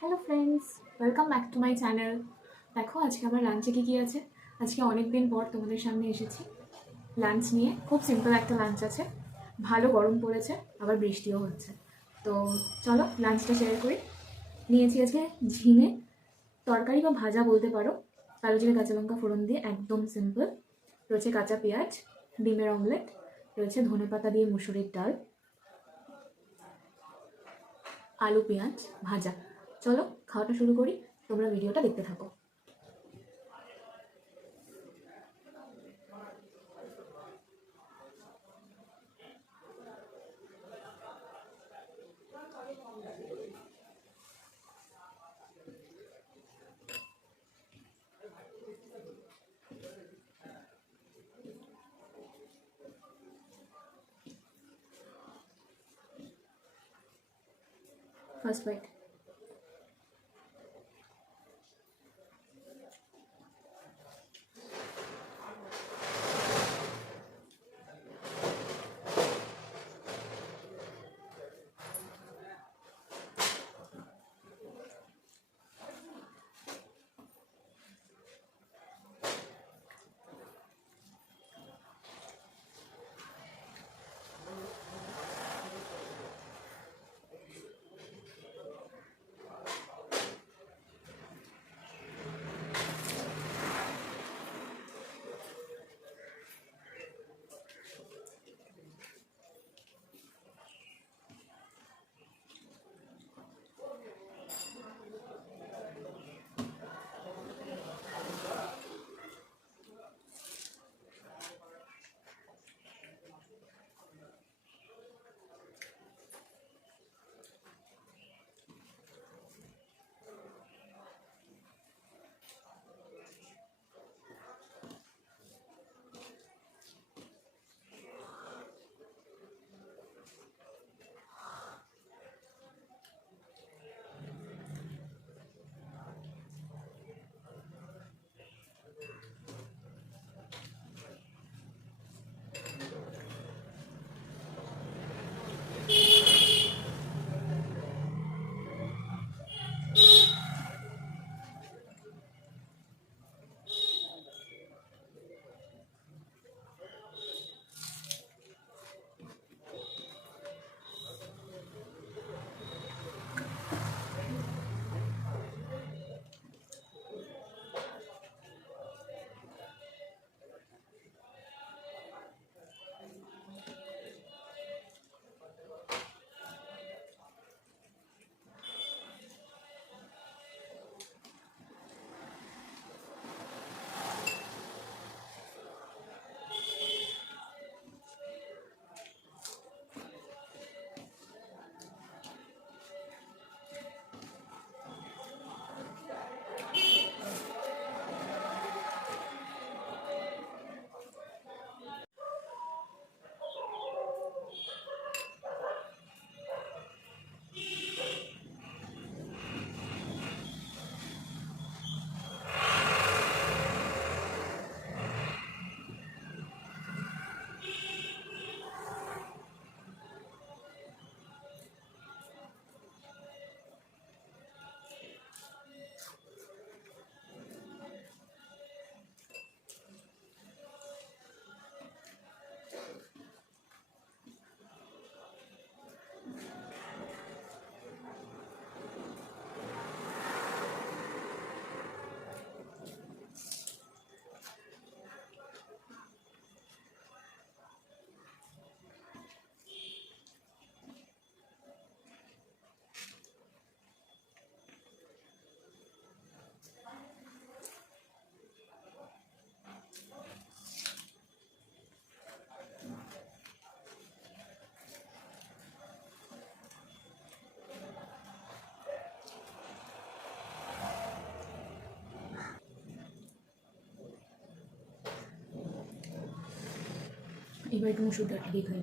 Hello friends, welcome back to my channel. দেখো আজকে আমার লাঞ্চে কী কী আছে। আজকে অনেক দিন পর তোমাদের সামনে এসেছি লাঞ্চ নিয়ে। খুব সিম্পল একটা লাঞ্চ আছে, ভালো গরম পড়েছে, আবার বৃষ্টিও হচ্ছে। তো চলো লাঞ্চটা শেয়ার করি। নিয়েছি আজকে ঝিঙে তরকারি বা ভাজা বলতে পারো, কালো জিরে কাঁচা লঙ্কা ফোড়ন দিয়ে, একদম সিম্পল। রয়েছে কাঁচা পেঁয়াজ, ডিমের অমলেট, রয়েছে ধনেপাতা দিয়ে মুসুরির ডাল, আলু পেঁয়াজ ভাজা। চলো খাওয়াটা শুরু করি, তোমরা ভিডিওটা দেখতে থাকো। First bite. এবার একটু মুসুর ডালটা দিয়ে খাই।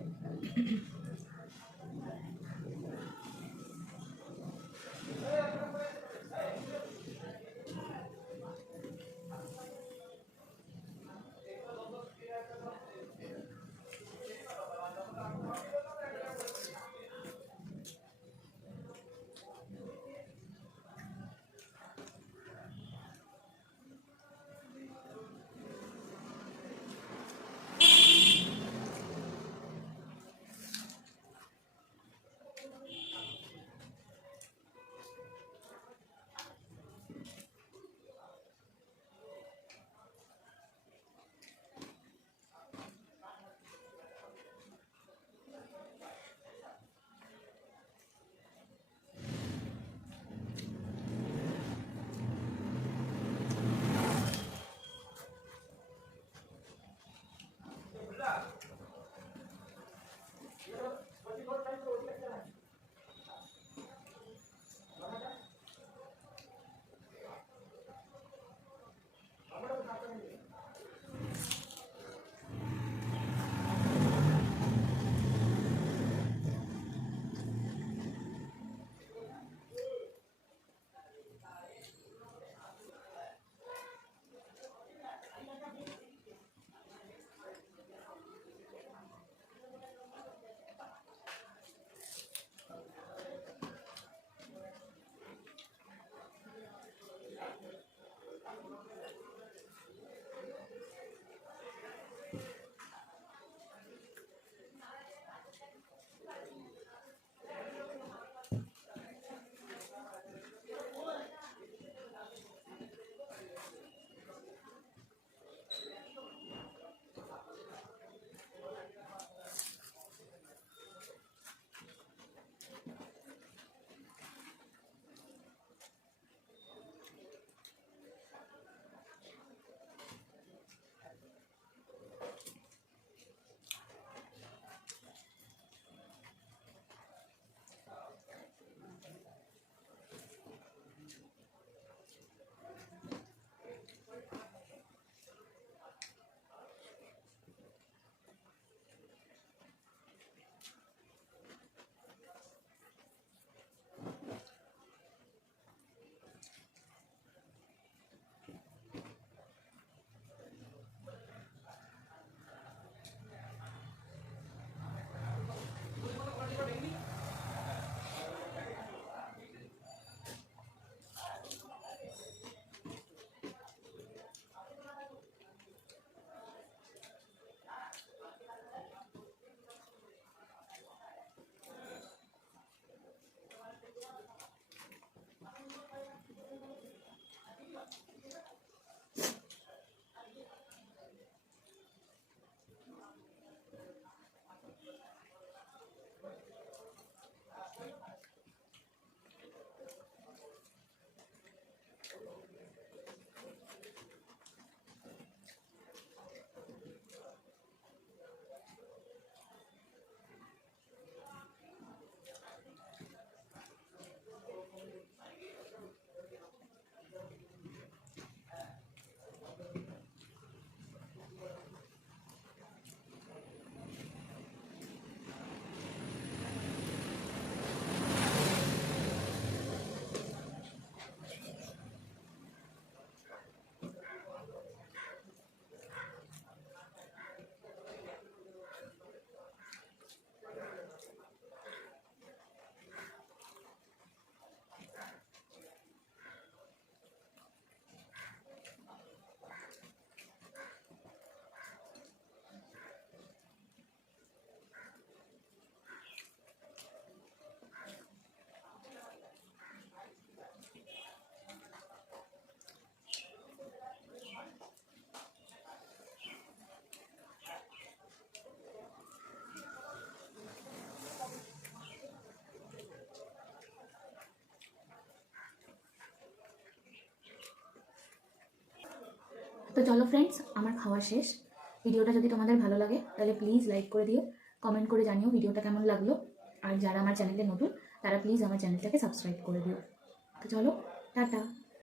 তো চলো ফ্রেন্ডস, আমার খাওয়া শেষ। ভিডিওটা যদি তোমাদের ভালো লাগে তাহলে প্লিজ লাইক করে দিও, কমেন্ট করে জানিও ভিডিওটা কেমন লাগলো। আর যারা আমার চ্যানেলে নতুন তারা প্লিজ আমার চ্যানেলটাকে সাবস্ক্রাইব করে দিও। তো চলো, টাটা।